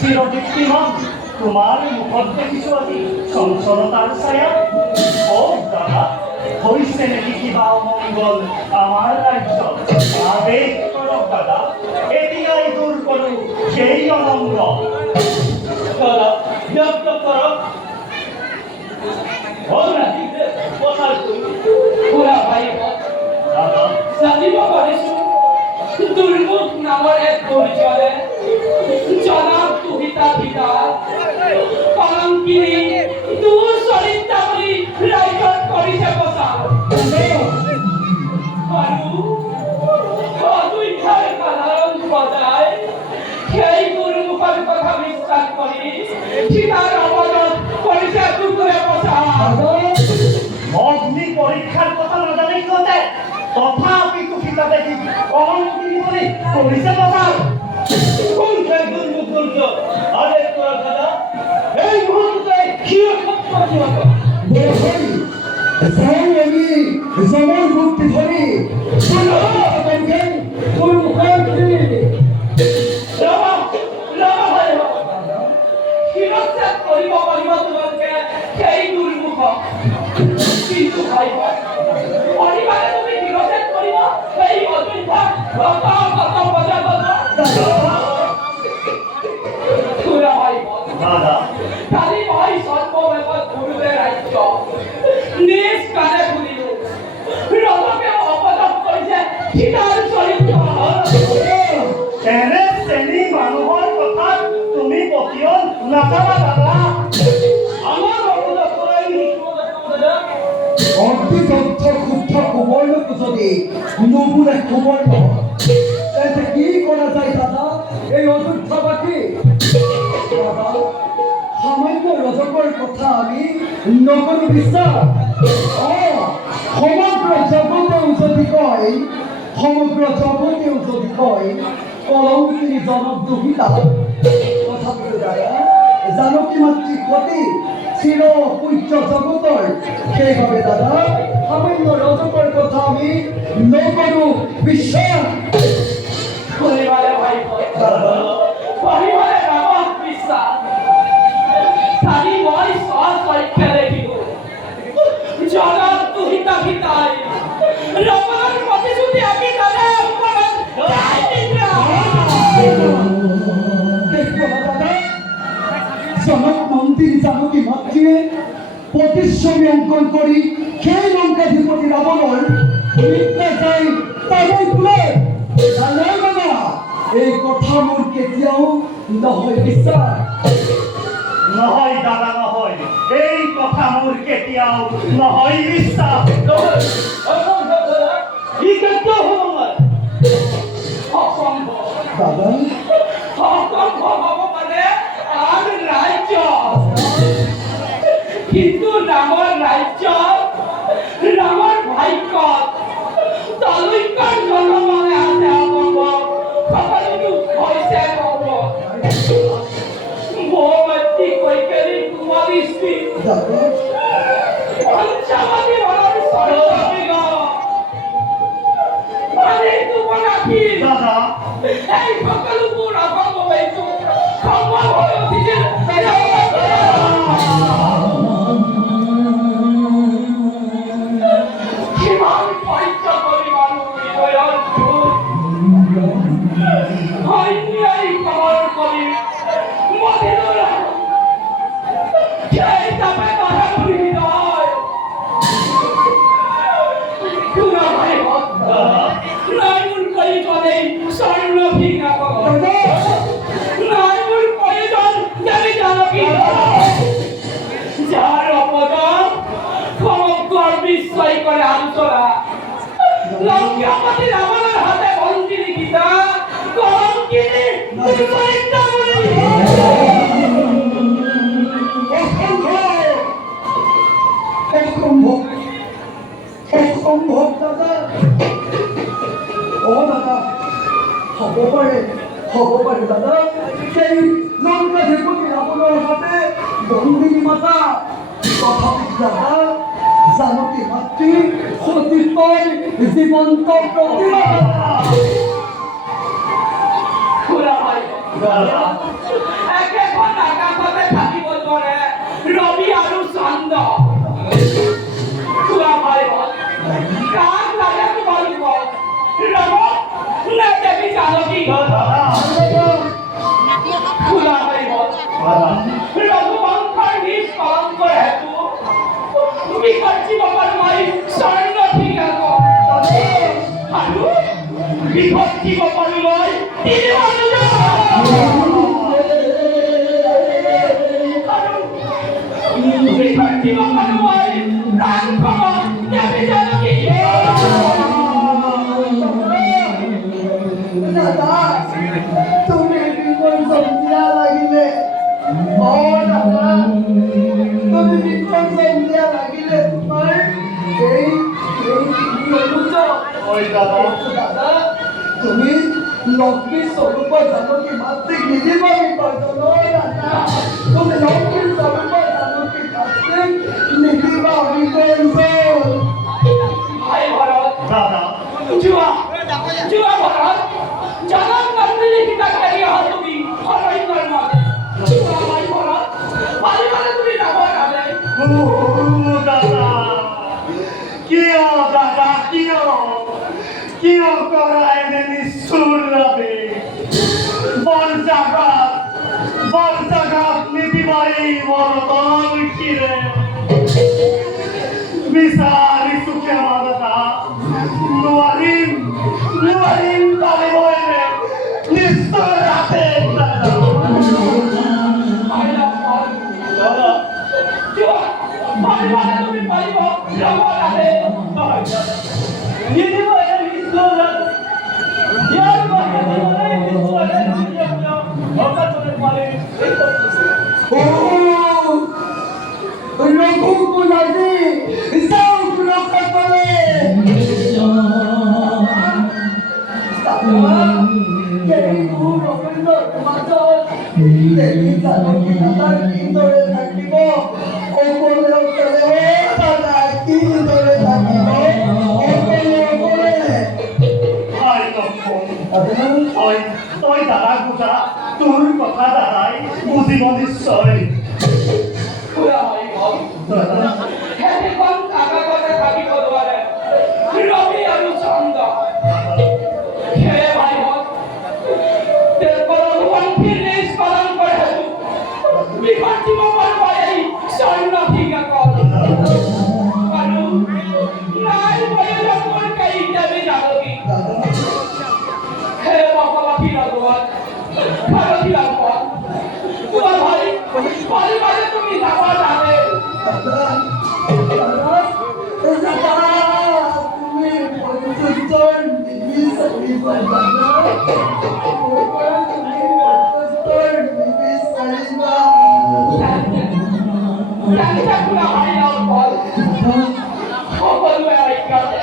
চিরদীপ্তিমান তোমাৰ মুখত দেখিছোঁ আজি চঞ্চলতাৰ ছায়া। অ' দাদা, হৈছে নেকি কিবা অমংগল আমাৰ ৰাজ্যত? আদেশ কৰক দাদা, এতিয়াই দূৰ কৰোঁ সেই অমংগল। কৰক, ব্যক্ত কৰক। খুৰা ভাই দাদা, জানিব পাৰিছো দুৰ্মুখ নামৰ এক দুৰ্জনে জনাব দুহিতা পিতা কলংকিনী দুচৰিতা বুলি ৰাইজত কৰিছে প্ৰচাৰ। আৰু অযোধ্যাৰ সাধাৰণ প্ৰজাই সেই দুৰ্মুখৰ কথা বিশ্বাস কৰি সীতাৰ অৱদত কৰিছে কুকুৰে প্ৰচাৰ। অগ্নি পৰীক্ষাৰ কথা নাজানে সিহঁতে, তথাপিতো সীতা দেখি কলংকিনী বুলি কৰিছে প্ৰচাৰ। কোন সেই দুৰ্মুখ দুৰ্য? আদেশ কৰা দাদা, এই মুহূৰ্ততে সিও সত্য সিহঁত জমৰ মুক্তি ধৰি তোৰ মুখৰ শিৰচ্ছেদ কৰিব পাৰিব তোমালোকে সেই দুৰ্মুখক, কিন্তু পৰিবাৰে তুমি শিৰচ্ছেদ কৰিব সেই অযোধ্যা দাদা, কালি মই জন্মবেশত গুৰুৱে ৰাজ্য নিজ কাণে শুনিলো ৰজকে অপদত কৰিছে সীতাৰ চৰিত্ৰ। এনে শ্ৰেণী মানুহৰ কথা তুমি পতিয়ন নাযাবা দাদা। আমাৰ অপদত কৰাই দাদা অতি তথ্য শুদ্ধ কুবৰ্ণকো যদি নুবুলে কুবৰ্ণ তেন্তে কি কৰা যায় দাদা এই অযোধ্যাবাসী? দাদা, সামান্য ৰজকৰ কথা আমি নকৰো বিশ্বাস। সমগ্ৰ জগতেও যদি কয় কলংকিনী জনক দুহিতা, তথাপিতো দাদা জানকী মাতৃ সতী চিৰ পূজ্য জগতৰ, সেইভাবে দাদা সামান্য ৰজকৰ কথা আমি নকৰো বিশ্বাস। পৰিবাৰে পৰিবাৰে ৰামক বিশ্বাস। কালি মই স্বচক্ষে দেখিলো জগত দুহিতা পিতাই ৰমণৰ প্ৰতিশ্ৰুতি আমি দাদা জনক মন্দিৰ জানকী মাতৃয়ে প্ৰতিচ্ছবি অংকন কৰি সেই লংকাধিপতি ৰাৱণৰ মৃত্যু যায় তালৈ বোলে দাদা, এই কথা মোৰ কেতিয়াও নহয় বিশ্বাস। নহয় দাদা, নহয়, এই কথা মোৰ কেতিয়াও নহয় বিশ্বাস। ই কেতিয়াও হ'ব নোৱাৰে। অসম্ভৱ দাদা, হ'ব পাৰে আন ৰাজ্য, কিন্তু ৰামৰ ৰাজ্য ৰামৰ ভাগ্যত তলৈকৰ জনমনে আছে অসম্ভৱ। সকলোটো হৈছে হ'ব মৌমাতৃ কৈকেৰী কুমাৰী দাদা, পঞ্চমতী মনৰ চৰবিগ মানে তোমাৰ কি দাদা, এই সকলোবোৰ অসম্ভৱ এইটো সম্ভৱ হৈ উঠিছিল। কিমান পৰীক্ষ কৰি মানুহ হৃদয়ৰ অন্যায় খবৰ কৰি মদিনৰ সেই তাপে কথা বুলি হৃদয় পুৰা ভাই নাই মোৰ প্ৰয়োজনেই স্বৰ্ণ ভিঙা নাই মোৰ প্ৰয়োজন জানি জানকী যাৰ অপদন সমগ্ৰ বিশ্বই কৰে আলোচনা। লংকাপতি ৰাৱণৰ হাতে বন্দী গীতা কলংকিনী দুচৰিতা বুলি অসম্ভৱ দাদা। দাদা, হ'ব পাৰে দাদা, সেই লংকাধিপতি ৰাৱণৰ হাতে বন্দিনী মাতা, তথাপি দাদা জানকী মাতৃ সতীত্বৰ জীৱন্ত প্ৰতিভা। খুৰা ভাই একেখন আকাশতে থাকিব নোৱাৰে ৰবি আৰু চন্দ্ৰ খুৰা ভাই কাক লাগে তোমালোকক ৰব নে দেৱী জানকী খুৰা ভাই ৰঘুবংশৰ নিজ কলংকৰ হেতু বিসৰ্জিব পাৰোঁ স্বৰ্ণ ঠিকা আৰু বিসৰ্জিব পাৰোঁ মই তিনি বিসৰ্জিব পাৰোঁ মই প্ৰাণ খবৰ দেৱী জানকী দাদা তুমি বিপদ সন্ধিয়া লাগিলে ও দাদা তুমি বিপদ সন্ধিয়া লাগিলে তোমার এই ওই দাদা দাদা তুমি লক্ষ্মী স্বরূপ জানকী মাতৃ নিদিব বিপর্জন দাদা তুমি লক্ষ্মী স্বরূপ জানকী মাতৃ নিদিব বিপর্জন ভাই ভরত দাদা জুয়া জুয়া ভরত জনক নন্দিনী হিতাকারী হও তুমি হরইন্দ্র নামে জুয়া ভাই ভরত পারিবারে তুমি যাব নামে দাদা কিয় দাদা কিয় করায় নিষ্ঠুর রবে বল জাগাত নীতিবাড়ি মরতন খিরে বিচারি সুখে দাদা নোৱাৰিম পালিবই নিষ্ঠুৰ ৰাতে দাদা জুয়া পারিবারে তুমি পারিব যাব নামে নিদিব এর বিষ্ণু ইয়ার কথা বলে বিষ্ণু এর বিষ্ণু ভগত তুমি পারে এই ও রঘু কুলাজি যাও রক্ষা করে দেবী গুরু রবীন্দ্র মাতর দেবী জানকী মাতার কি ধরে থাকিব ওপরে ওপরে দাদা কি ধরে থাকিব ওপরে ভাই লক্ষণ তই দাদা বুজা তোৰ কথা দাদাই বুজিব নিশ্চয় পুরা হই বল হেতে কোন টাকা কথা থাকিব নোৱাৰে রবি আৰু চন্দ্ৰ হে ভাই বল তে পরবর্তী নিজ পালন করে হেতু বিপর্জিব পারব এই স্বর্ণ ঠিকা কর আৰু নাই বলে যখন কাই দেবী জানকী হে ভগবতী রঘুবত ভারতী রঘুবত তোমার ভাই পরিবারে তুমি যাব যাবে তুমি পঞ্চস্তর নিবি সারিবা দাদা তুমি পঞ্চস্তর নিবি সারিবা জানিটা পুরা হয় না বল সকলোৱে ঐক্যতে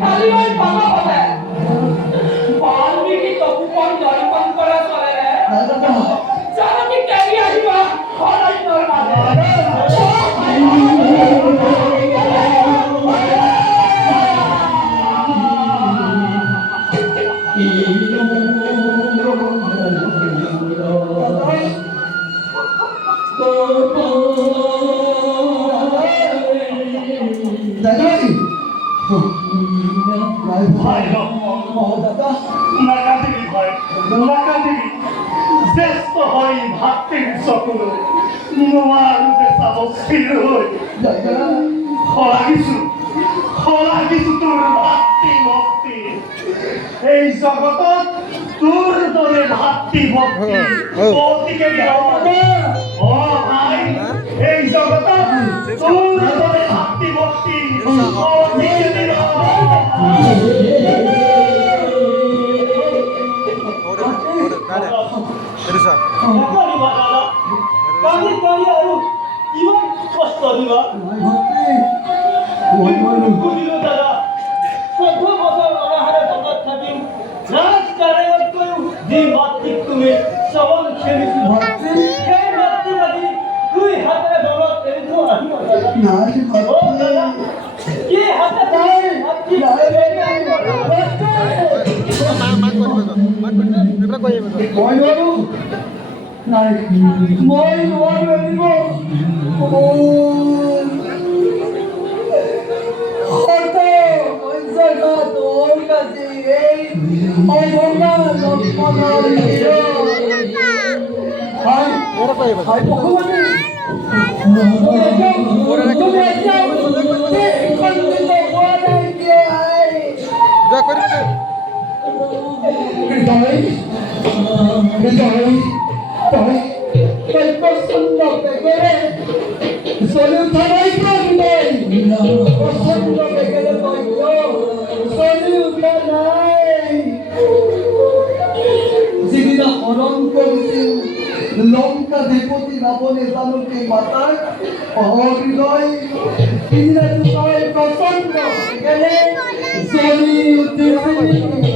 খালি ওই পাবা পাবে বাল্মীকি তপোবন দৰ্শন কৰা চলেৰে দাদা জানকী কেৰি আহিবা হৰণ্যৰ মাজে ভাই লক্ষণ নাকাটিবি জ্যেষ্ঠ হৈ ভাতৃৰ চকুলো নোৱাৰো যে চাব স্থিৰ হৈ শলাগিছো তোৰ ভাতৃ ভক্তি এই জগতত তোৰ দৰে ভাতৃ ভক্তি অতিকে অ ভাই এই জগতত তোৰ দৰে ভাতৃ ভক্তি অতিকে আৰু কিমান কষ্ট দিবা বুজিলো দাদা 14 বছৰ অনাহাৰে জগত থাকিম ৰাজকাৰেণতকৈও যি মাতৃক তুমি শ্ৰৱণ খেলিছো সেই মাতৃবাদী দুই হাতেৰে জগত এৰিছো আহিব দাদা কি হাতে মাতৃ মই নাই মই নোৱাৰো এৰিব তোৰ কাছে এই অভঙা লক্ষ্মণৰ হয় হয় ভগৱানে তুমি এতিয়াও খণ্ডিত হোৱা নাই কিয় আই তই প্ৰচণ্ড বেগেৰে চলি উঠা নাই প্ৰচণ্ড বেগেৰে তই চলি উঠা নাই যিদিনা হৰণ কৰিছিল লংকাধিপতি ৰাৱণে জানকী মাতাক হৃদয় সিদিনা তই প্ৰচণ্ড বেগেৰে চলি উঠিছিল